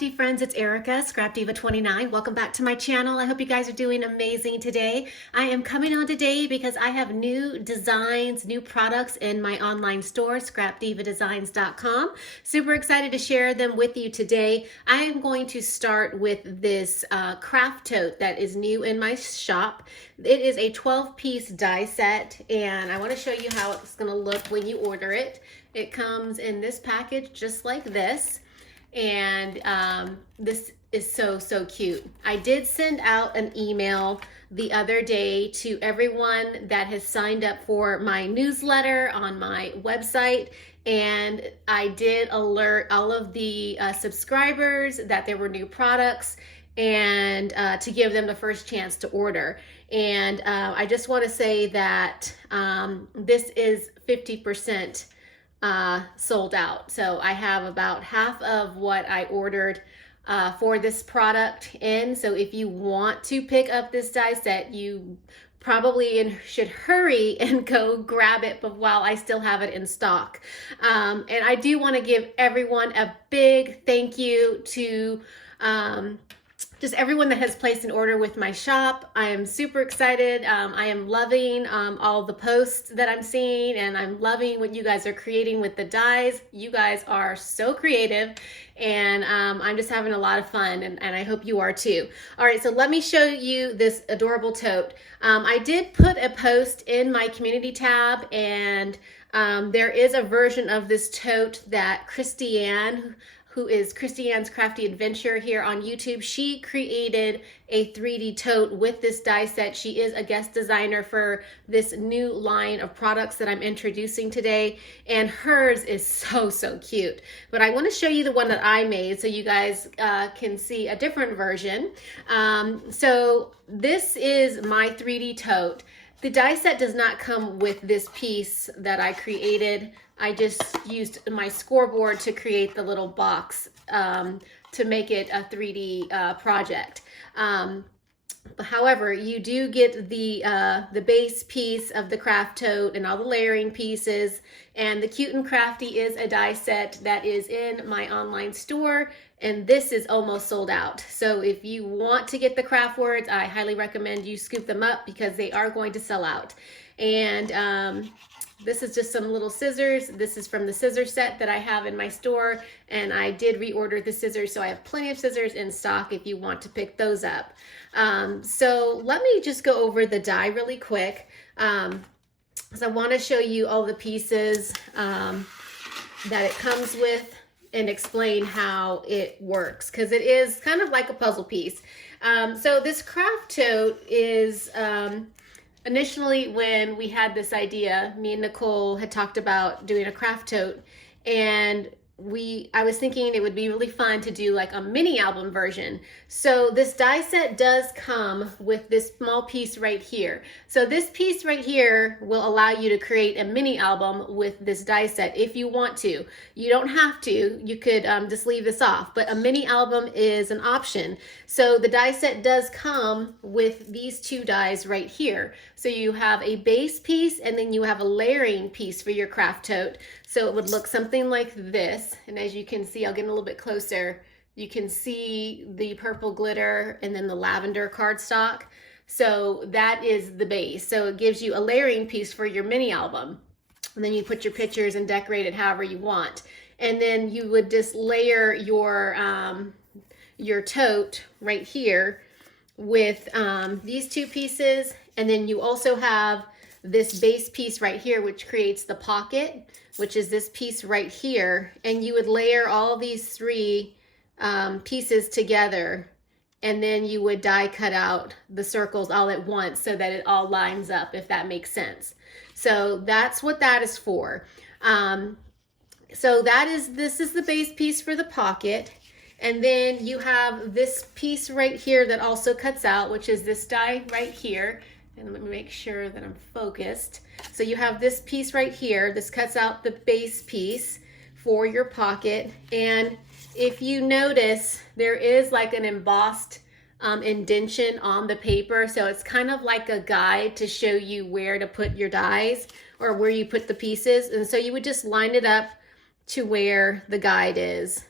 crafty friends, it's Erica, ScrapDiva 29. Welcome back to my channel. I hope you guys are doing amazing today. I am coming on today because I have new designs, new products in my online store, ScrapDivaDesigns.com. Super excited to share them with you today. I am going to start with this craft tote that is new in my shop. It is a 12-piece die set, and I want to show you how it's going to look when you order it. It comes in this package just like this. And this is so cute. I did send out an email the other day to everyone that has signed up for my newsletter on my website, and I did alert all of the subscribers that there were new products and to give them the first chance to order. And I just want to say that this is 50% sold out. So I have about half of what I ordered for this product in. So if you want to pick up this die set, you probably should hurry and go grab it, but while I still have it in stock. And I do want to give everyone a big thank you to just everyone that has placed an order with my shop. I am super excited. I am loving all the posts that I'm seeing, and I'm loving what you guys are creating with the dies. You guys are so creative, and I'm just having a lot of fun, and I hope you are too. All right, so let me show you this adorable tote. I did put a post in my community tab, and there is a version of this tote that Christiane, who is Christiane's Crafty Adventure here on YouTube. She created a 3D tote with this die set. She is a guest designer for this new line of products that I'm introducing today, and hers is so cute. But I want to show you the one that I made so you guys can see a different version. So this is my 3D tote. The die set does not come with this piece that I created. I just used my scoreboard to create the little box to make it a 3D project. However, you do get the base piece of the craft tote and all the layering pieces, and the Cute and Crafty is a die set that is in my online store, and this is almost sold out. So if you want to get the craft words, I highly recommend you scoop them up because they are going to sell out. And this is just some little scissors. This is from the scissor set that I have in my store, and I did reorder the scissors, so I have plenty of scissors in stock if you want to pick those up. So let me just go over the die really quick, because I want to show you all the pieces that it comes with and explain how it works, because it is kind of like a puzzle piece. So this craft tote is initially, when we had this idea, me and Nicole had talked about doing a craft tote, and I was thinking it would be really fun to do like a mini album version. So this die set does come with this small piece right here. So this piece right here will allow you to create a mini album with this die set if you want to. You don't have to. You could just leave this off, but a mini album is an option. So the die set does come with these two dies right here. So you have a base piece, and then you have a layering piece for your craft tote. So it would look something like this. And as you can see, I'll get a little bit closer. You can see the purple glitter and then the lavender cardstock. So that is the base. So it gives you a layering piece for your mini album. And then you put your pictures and decorate it however you want. And then you would just layer your tote right here with these two pieces. And then you also have this base piece right here, which creates the pocket, which is this piece right here. And you would layer all these three pieces together, and then you would die cut out the circles all at once so that it all lines up, if that makes sense. So that's what that is for. So this is the base piece for the pocket. And then you have this piece right here that also cuts out, which is this die right here. And let me make sure that I'm focused. So you have this piece right here. This cuts out the base piece for your pocket. And if you notice, there is like an embossed indentation on the paper. So it's kind of like a guide to show you where to put your dies or where you put the pieces. And so you would just line it up to where the guide is.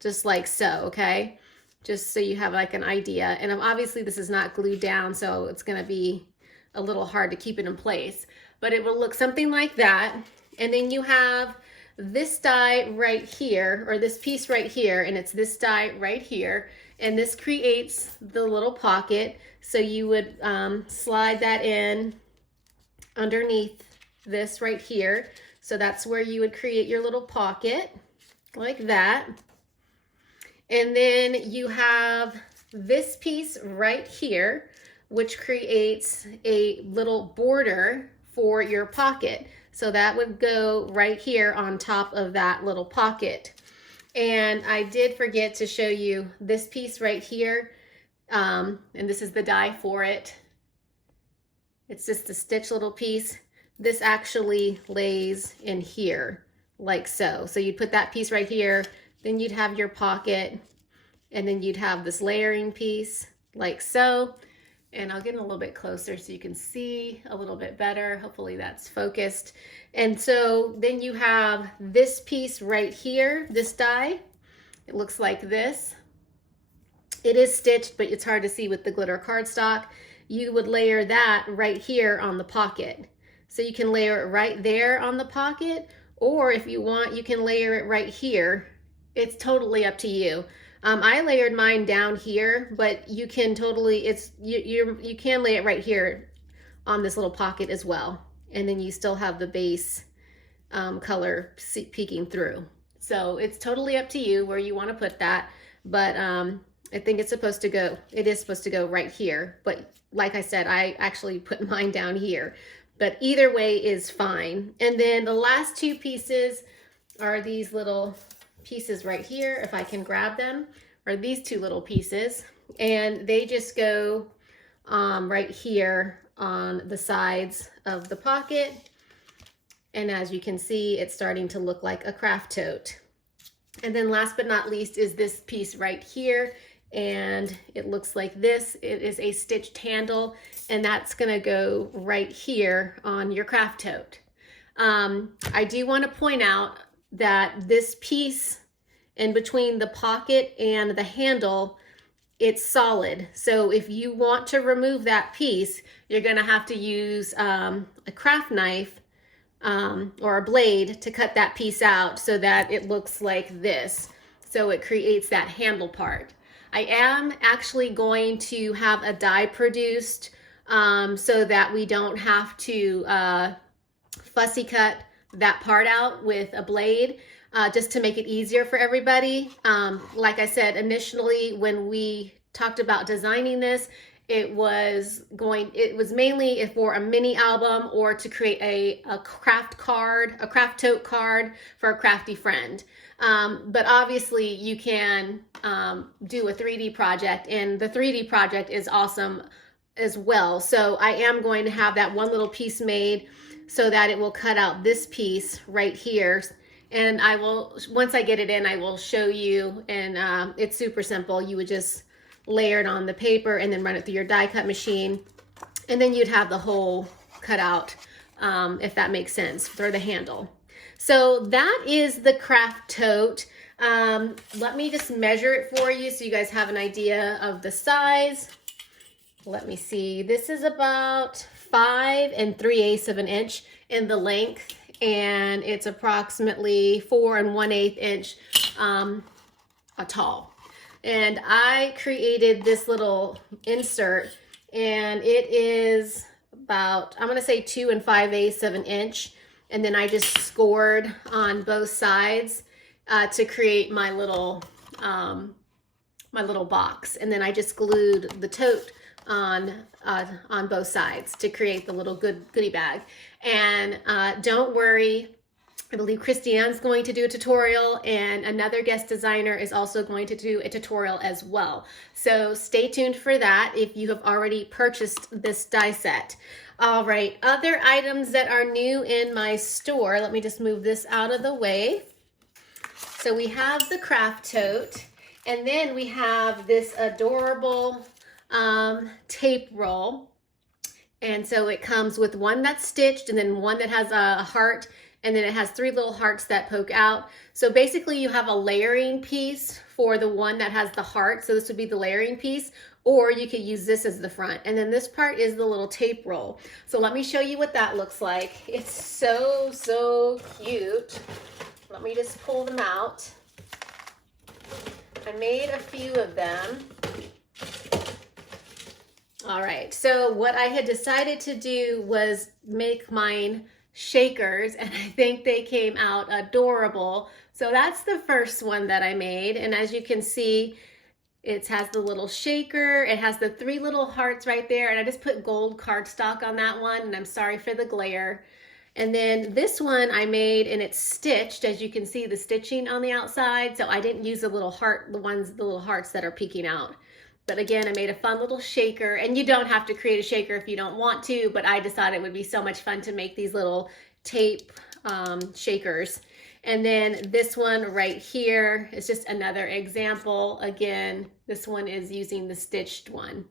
just like so, okay? Just so you have like an idea. And obviously this is not glued down, so it's gonna be a little hard to keep it in place, but it will look something like that. And then you have this die right here, or this piece right here, and it's this die right here, and this creates the little pocket. So you would slide that in underneath this right here. So that's where you would create your little pocket like that. And then you have this piece right here, which creates a little border for your pocket. So that would go right here on top of that little pocket. And I did forget to show you this piece right here. And this is the die for it. It's just a stitch little piece. This actually lays in here like so. So you'd put that piece right here, then you'd have your pocket, and then you'd have this layering piece like so. And I'll get in a little bit closer so you can see a little bit better. Hopefully that's focused. And so then you have this piece right here, this die. It looks like this. It is stitched, but it's hard to see with the glitter cardstock. You would layer that right here on the pocket. So you can layer it right there on the pocket, or if you want, you can layer it right here. It's totally up to you. I layered mine down here, but you can totally, you can lay it right here on this little pocket as well. And then you still have the base color peeking through. So it's totally up to you where you want to put that. But I think it's supposed to go, it is supposed to go right here. But like I said, I actually put mine down here. But either way is fine. And then the last two pieces are these little pieces right here, if I can grab them, are these two little pieces, and they just go right here on the sides of the pocket. And as you can see, it's starting to look like a craft tote. And then last but not least is this piece right here, and it looks like this. It is a stitched handle, and that's gonna go right here on your craft tote. I do want to point out that this piece in between the pocket and the handle, it's solid. So if you want to remove that piece, you're gonna have to use a craft knife or a blade to cut that piece out so that it looks like this. So it creates that handle part. I am actually going to have a die produced so that we don't have to fussy cut that part out with a blade, just to make it easier for everybody. Like I said, initially when we talked about designing this, it was mainly for a mini album or to create a craft card, a craft tote card for a crafty friend. But obviously you can do a 3D project, and the 3D project is awesome as well. So I am going to have that one little piece made so that it will cut out this piece right here. And I will, once I get it in, I will show you, and it's super simple. You would just layer it on the paper and then run it through your die cut machine, and then you'd have the hole cut out, if that makes sense, for the handle. So that is the craft tote. Let me just measure it for you so you guys have an idea of the size. Let me see, this is about 5 3/8 of an inch in the length, and it's approximately 4 1/8 inch tall. And I created this little insert, and it is about, I'm gonna say 2 5/8 of an inch. And then I just scored on both sides to create my little box. And then I just glued the tote on both sides to create the little goodie bag. And don't worry, I believe Christiane's going to do a tutorial, and another guest designer is also going to do a tutorial as well. So stay tuned for that if you have already purchased this die set. All right, other items that are new in my store. Let me just move this out of the way. So we have the craft tote, and then we have this adorable tape roll. And so it comes with one that's stitched and then one that has a heart and then it has 3 little hearts that poke out. So basically you have a layering piece for the one that has the heart. So this would be the layering piece, or you could use this as the front. And then this part is the little tape roll. So let me show you what that looks like. It's so, so cute. Let me just pull them out. I made a few of them. All right, so what I had decided to do was make mine shakers, and I think they came out adorable. So that's the first one that I made, and as you can see, it has the little shaker, it has the 3 little hearts right there, and I just put gold cardstock on that one, and I'm sorry for the glare. And then this one I made, and it's stitched, as you can see the stitching on the outside, so I didn't use the little heart, the little hearts that are peeking out. But again, I made a fun little shaker, and you don't have to create a shaker if you don't want to, but I decided it would be so much fun to make these little tape shakers. And then this one right here is just another example. Again, this one is using the stitched one,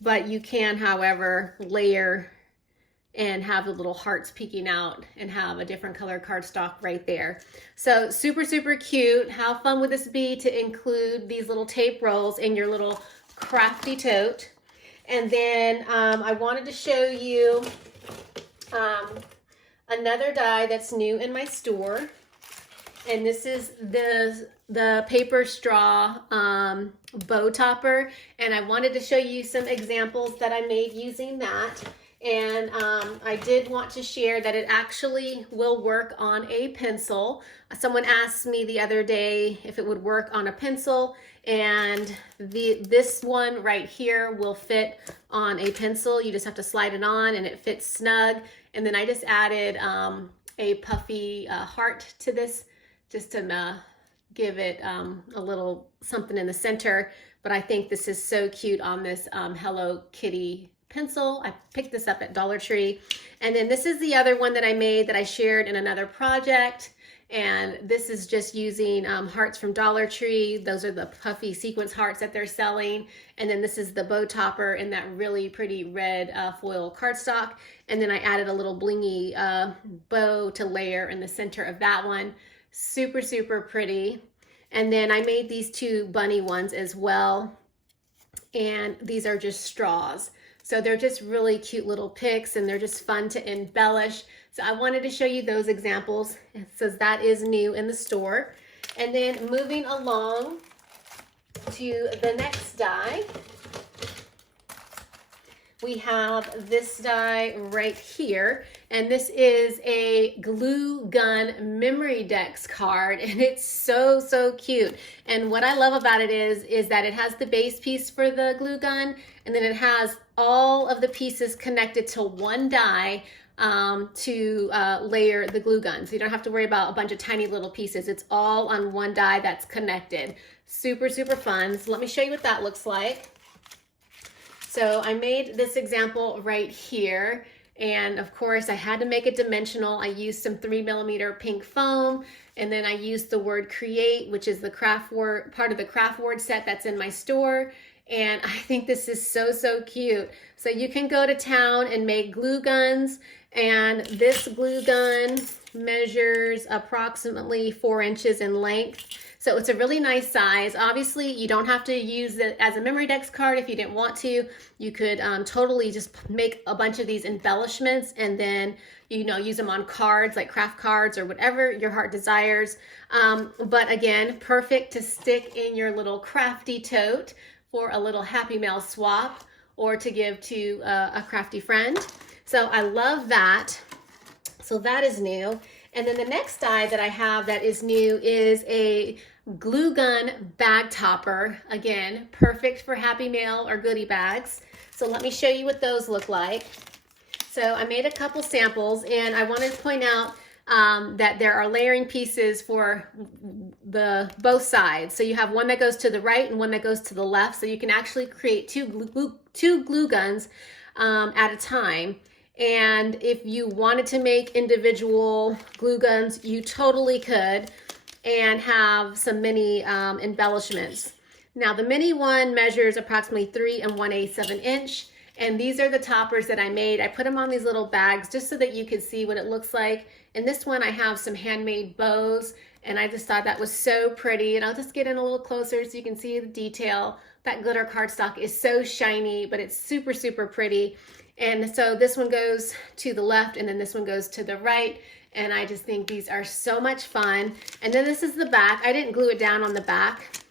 but you can, however, layer and have the little hearts peeking out and have a different color cardstock right there. So super, super cute. How fun would this be to include these little tape rolls in your little crafty tote? And then I wanted to show you another die that's new in my store. And this is the paper straw bow topper. And I wanted to show you some examples that I made using that. And I did want to share that it actually will work on a pencil. Someone asked me the other day if it would work on a pencil, and this one right here will fit on a pencil. You just have to slide it on and it fits snug. And then I just added a puffy heart to this just to give it a little something in the center. But I think this is so cute on this Hello Kitty pencil. I picked this up at Dollar Tree. And then this is the other one that I made that I shared in another project. And this is just using hearts from Dollar Tree. Those are the puffy sequence hearts that they're selling. And then this is the bow topper in that really pretty red foil cardstock. And then I added a little blingy bow to layer in the center of that one. Super, super pretty. And then I made these 2 bunny ones as well. And these are just straws. So they're just really cute little picks, and they're just fun to embellish. So I wanted to show you those examples. It says that is new in the store. And then moving along to the next die, we have this die right here. And this is a glue gun memory decks card, and it's so, so cute. And what I love about it is that it has the base piece for the glue gun, and then it has all of the pieces connected to one die to layer the glue gun. So you don't have to worry about a bunch of tiny little pieces. It's all on one die that's connected. Super, super fun. So let me show you what that looks like. So I made this example right here. And of course I had to make it dimensional. I used some 3mm pink foam, and then I used the word create, which is the craft word, part of the craft word set that's in my store. And I think this is so, so cute. So you can go to town and make glue guns, and this glue gun measures approximately 4 inches in length. So it's a really nice size. Obviously, you don't have to use it as a memory decks card if you didn't want to. You could totally just make a bunch of these embellishments and then, you know, use them on cards like craft cards or whatever your heart desires. But again, perfect to stick in your little crafty tote for a little Happy Mail swap or to give to a crafty friend. So I love that. So that is new. And then the next die that I have that is new is a glue gun bag topper. Again, perfect for Happy Mail or goodie bags. So let me show you what those look like. So I made a couple samples, and I wanted to point out that there are layering pieces for both sides. So you have one that goes to the right and one that goes to the left. So you can actually create two glue guns at a time. And if you wanted to make individual glue guns, you totally could, and have some mini embellishments. Now the mini one measures approximately 3 1/8 of an inch. And these are the toppers that I made. I put them on these little bags just so that you could see what it looks like. In this one, I have some handmade bows, and I just thought that was so pretty. And I'll just get in a little closer so you can see the detail. That glitter cardstock is so shiny, but it's super, super pretty. And so this one goes to the left, and then this one goes to the right. And I just think these are so much fun. And then this is the back. I didn't glue it down on the back,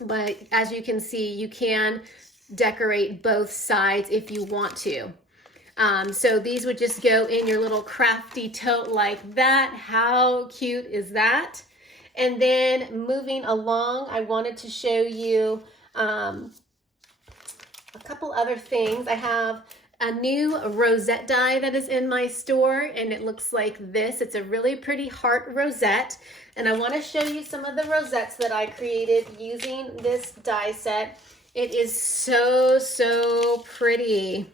but as you can see, you can decorate both sides if you want to. So these would just go in your little crafty tote like that. How cute is that? And then moving along, I wanted to show you a couple other things. I have a new rosette die that is in my store, and it looks like this. It's a really pretty heart rosette, and I want to show you some of the rosettes that I created using this die set. It is so, so pretty.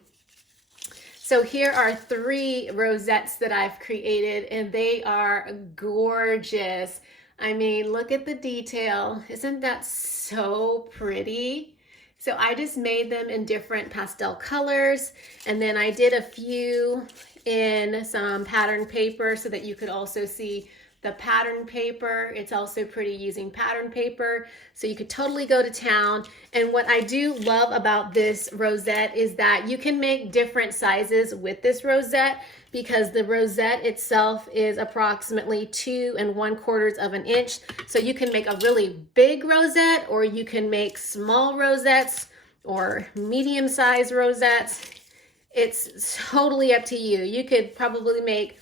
So here are 3 rosettes that I've created, and they are gorgeous. I mean, look at the detail. Isn't that so pretty? So I just made them in different pastel colors, and then I did a few in some pattern paper so that you could also see the pattern paper. It's also pretty using pattern paper, so you could totally go to town. And what I do love about this rosette is that you can make different sizes with this rosette, because the rosette itself is approximately 2 1/4 of an inch. So you can make a really big rosette, or you can make small rosettes or medium-sized rosettes. It's totally up to you. You could probably make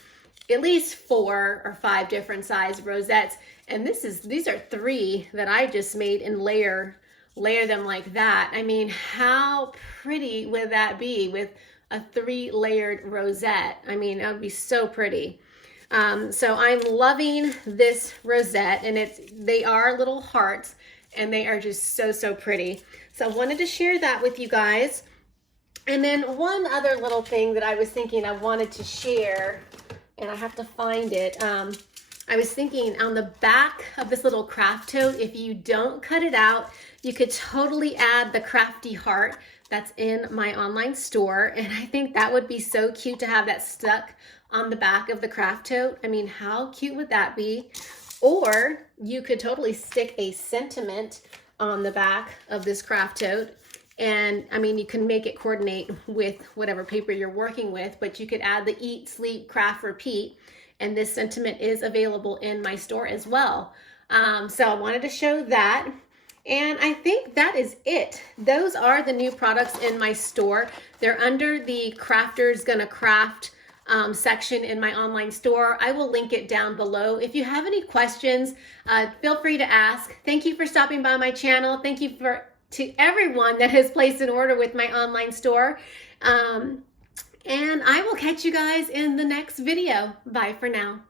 at least 4 or 5 different size rosettes. And these are 3 that I just made and layer them like that. I mean, how pretty would that be with a 3-layered rosette? I mean, that would be so pretty. So I'm loving this rosette, and they are little hearts, and they are just so, so pretty. So I wanted to share that with you guys. And then one other little thing that I was thinking I wanted to share, and I have to find it. I was thinking on the back of this little craft tote, if you don't cut it out, you could totally add the crafty heart that's in my online store. And I think that would be so cute to have that stuck on the back of the craft tote. I mean, how cute would that be? Or you could totally stick a sentiment on the back of this craft tote. And I mean, you can make it coordinate with whatever paper you're working with, but you could add the eat, sleep, craft, repeat. And this sentiment is available in my store as well. So I wanted to show that. And I think that is it. Those are the new products in my store. They're under the Crafters Gonna Craft section in my online store. I will link it down below. If you have any questions, feel free to ask. Thank you for stopping by my channel. Thank you to everyone that has placed an order with my online store. And I will catch you guys in the next video. Bye for now.